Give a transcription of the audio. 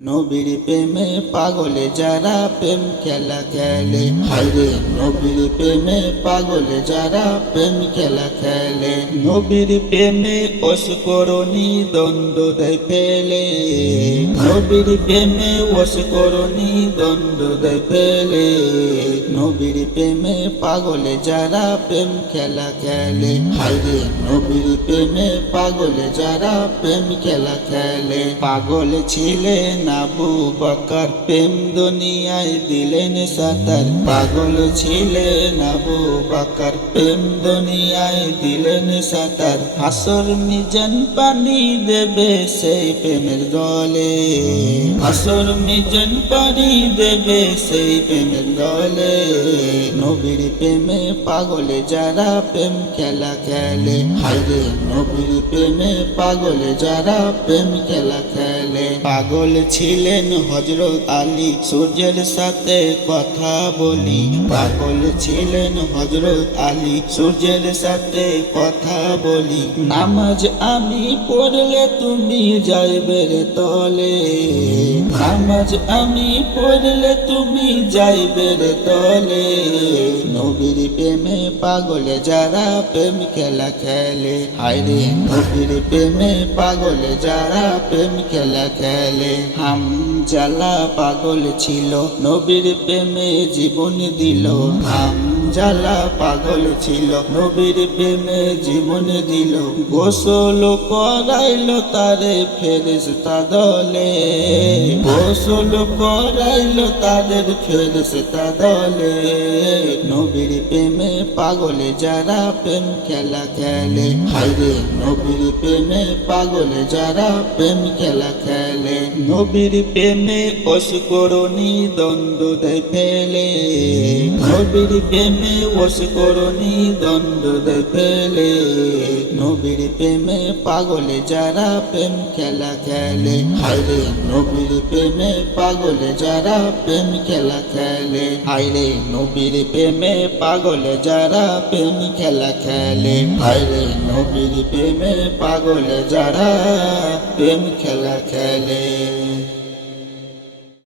নবীর প্রেমে পাগলে যারা প্রেম খেলা খেলে, হায়রে নবীর প্রেমে পাগলে যারা প্রেম খেলা খেলে। নবীর প্রেমে অসকরণী দ্বন্দ্ব দেয় ফেলে, নবীর প্রেমে অসকরণী দ্বন্দ্ব দেয় ফেলে। নবীর প্রেমে পাগলে যারা প্রেম খেলা খেলে, হায়রে নবীর প্রেমে পাগলে যারা প্রেম খেলা খেলে। পাগল ছিলেন আবু বকর, প্রেম দুনিয়ায় দিলেন সাতার। পাগল ছিলেন আবু বকর, প্রেম দুনিয়ায় দিলেন সাতার। হাসর মিজান পানি দেবে সেই প্রেমের দলে, হাসর মিজান পানি দেবে সেই প্রেমের দলে। নবীর প্রেমে পাগলে যারা প্রেম খেলা খেলে, হায়রে নবীর প্রেমে পাগলে যারা প্রেম খেলা খেলে। পাগল ছিলেন হযরত আলী, সূর্যের সাথে কথা বলি। পাগল ছিলেন হযরত আলী, সূর্যের সাথে কথা বলি। নামাজ আমি পড়লে তুমি যাইবে রে তলে, নামাজ আমি পড়লে তুমি যাইবে রে তলে। নবীর প্রেমে পাগলে যারা প্রেম খেলা খেলে, হায়রে নবীর প্রেমে পাগলে যারা প্রেম খেলা খেলে। হামজালা পাগল ছিল, নবীর প্রেমে জীবন দিল। হামজালা পাগল ছিল, নবীর প্রেমে জীবন দিল। গোসল করাইল তারে ফেরেশতা দলে, গোসল করাইল তাদের ফেরেশতা দলে। নবীর প্রেমে পাগলে যারা প্রেম খেলা খেলে, হায়রে নবীর প্রেমে পাগলে যারা প্রেম খেলা খেলে। নবীর প্রেমে অসকরণী দ্বন্দ্ব দেয় ফেলে, নবীর প্রেমে অসকরণী দ্বন্দ্ব দেয় ফেলে। নবীর প্রেমে পাগলে যারা প্রেম খেলা খেলে, হায়রে নবীর প্রেমে পাগলে যারা প্রেম খেলা খেলে। হায়রে নবীর প্রেমে পাগলে যারা প্রেম খেলা খেলে, হায়রে নবীর প্রেমে পাগলে যারা প্রেম খেলা খেলে।